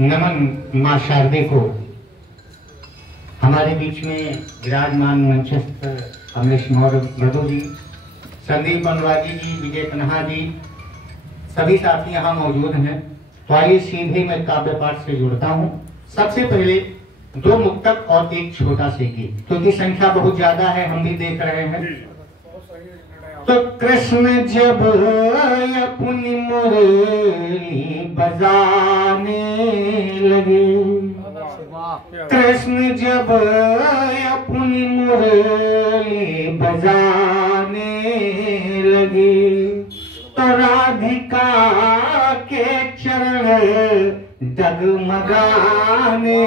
नमन माँ शारदे को। हमारे बीच में विराजमान मंचस्थ कमलेश मौर्य मृदु जी, संदीप अनुरागी जी, विजय कन्हा जी, सभी साथी यहाँ मौजूद हैं। तो आइए सीधे मैं काव्य पाठ से जुड़ता हूँ। सबसे पहले 2 मुक्तक और एक छोटा से गीत, क्योंकि संख्या बहुत ज्यादा है, हम भी देख रहे हैं। तो कृष्ण जब अपनी मुरली बजाने लगे, कृष्ण जब अपनी मुरली बजाने लगे, तो राधिका के चरण डगमगाने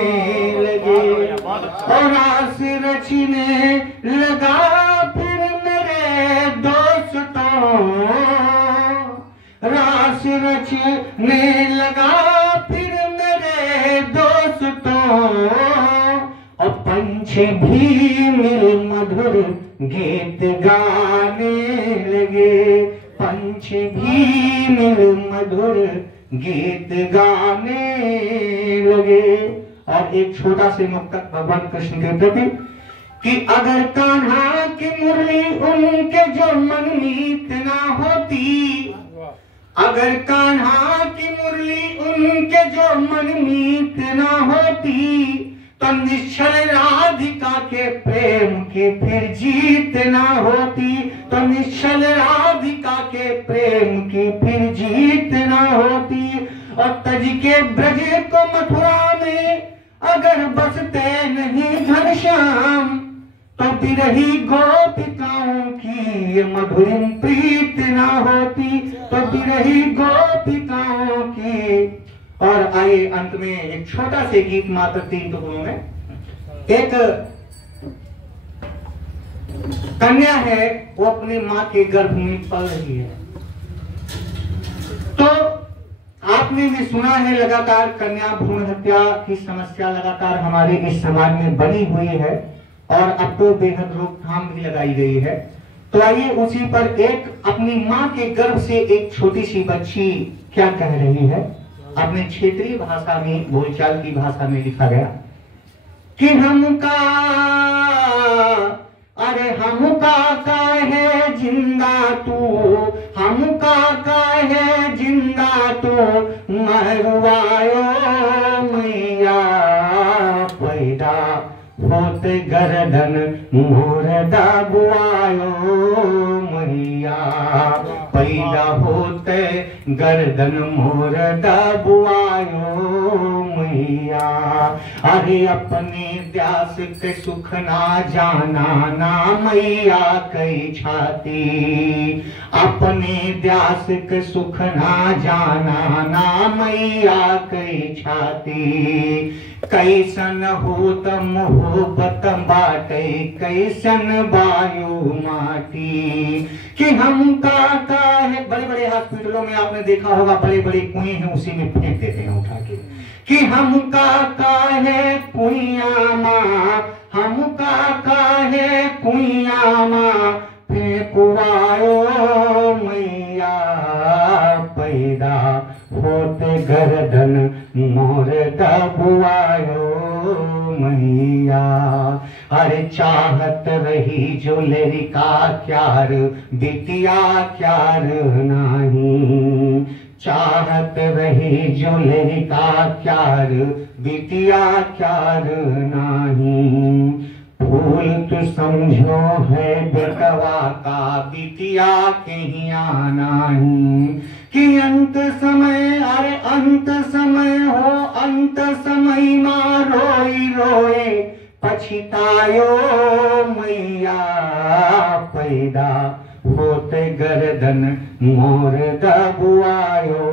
लगे और रास रचने लगा फिर मेरे दोस्तों, रास रचने लगा फिर मेरे दोस्तों, और पंछी भी मिल मधुर गीत गाने लगे, पंछी भी मिल मधुर गीत गाने लगे। और एक छोटा से मुक्तक भगवान कृष्ण के प्रति कि अगर कान्हा की मुरली उनके जो मन मीत ना होती, अगर कान्हा की मुरली उनके जो मन मीत ना होती, तो निश्चल राधिका के प्रेम की फिर जीत ना होती, तो निश्चल राधिका के प्रेम की फिर जीत ना होती। और तज के ब्रज को मथुरा में अगर बसते नहीं घनश्याम, तो बिरही गोपिकाओं की मधुरिम प्रीत ना होती, तो बिरही गोपिकाओं की। और आइए अंत में एक छोटा से गीत मात्र 3 टुकड़ों में। एक कन्या है, वो अपनी माँ के गर्भ में पल रही है। तो आपने भी सुना है लगातार कन्या भ्रूण हत्या की समस्या लगातार हमारे इस समाज में बनी हुई है, और अब तो बेहद रोकथाम भी लगाई गई है। तो आइए उसी पर एक अपनी माँ के गर्भ से एक छोटी सी बच्ची क्या कह रही है, अपने क्षेत्रीय भाषा में, बोलचाल की भाषा में लिखा गया कि हमका, अरे हमका काहे जिंदा तू, हमका काहे जिंदा तू, मरवायो मैया पैदा होते गर्दन मोर दबवायो मैया, पैदा होते गर्दन मोर दबवायो मैया। अरे अपने व्यास के सुख ना जाना ना मैया कई छाती, अपने व्यास के सुख ना जाना ना मैया कई छाती। कैसन होत मोहब्बत बाटे, कैसन वायु माटी, कि हम का है। बड़े बड़े हॉस्पिटलों में आपने देखा होगा, बड़े बड़े कुएं हैं, उसी में फेंक देते हैं उठा के, कि हम का है कुइया माँ, हम का है कुइया माँ, फेंकुआयो मैया पैदा होते गर्दन मोर दबुआयो मैया। अरे चाहत रही जो लड़का क्यार बिटिया क्यार नहीं, चाहत रही जो लड़का क्यार बिटिया क्यार नहीं। फूल तो समझो है बेटवा का बिटिया कहीं आना ही, कि अंत समय, अरे अंत समय हो, अंत समय माँ रोई रोए पछतायो मैया पैदा होते गर्दन मोर दबुआयो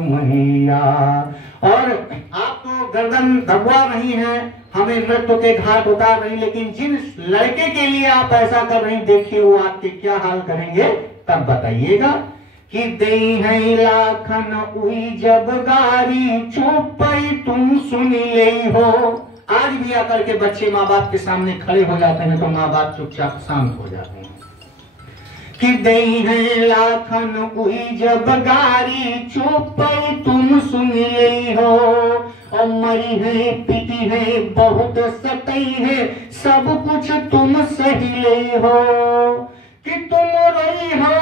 मैया। और आप तो गर्दन दबुआ नहीं है, हमें मृत्यु के घाट उतार नहीं, लेकिन जिन लड़के के लिए आप ऐसा कर रही, देखिए वो आपके क्या हाल करेंगे तब बताइएगा। कि दई है लाखन उई जब गारी, चुप तुम सुन ले हो। आज भी आकर के बच्चे माँ बाप के सामने खड़े हो जाते हैं तो माँ बाप चुपचाप शांत हो जाते हैं। कि दई है लाखन उई जब गारी, चुप तुम सुन ले हो। और मरी है पीटी है बहुत सतई है, सब कुछ तुम सही ले हो कि तुम रोई हो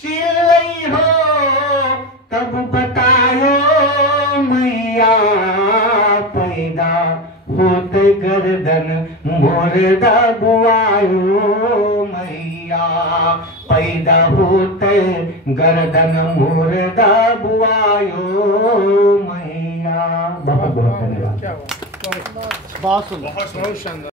चिल्लई हो, तब बतायो मैया पैदा होते गर्दन मोर दबुआयो मैया, पैदा होते गर्दन मोर दबुआयो मैया। बहुत बहुत धन्यवाद। बहुत सुंदर, बहुत शानदार।